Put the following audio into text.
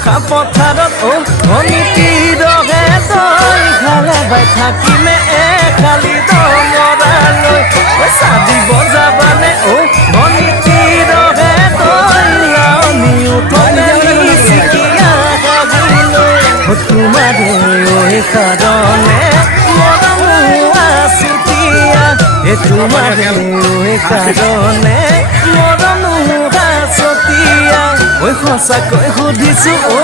বৰ্ষা পথাৰত অনিতি ৰহে তই খালে বাই থাকিমে খালি দমৰালৈ চাদি বজাবানে অনিতি ৰহে তই লাউনি উঠনে চিকিয়া গাবিলৈ তোমাৰে কাৰণে মৰম আছুতীয়া তোমাৰে কাৰণে মৰম আছুতীয়া সঁচাকৈ সুধিছো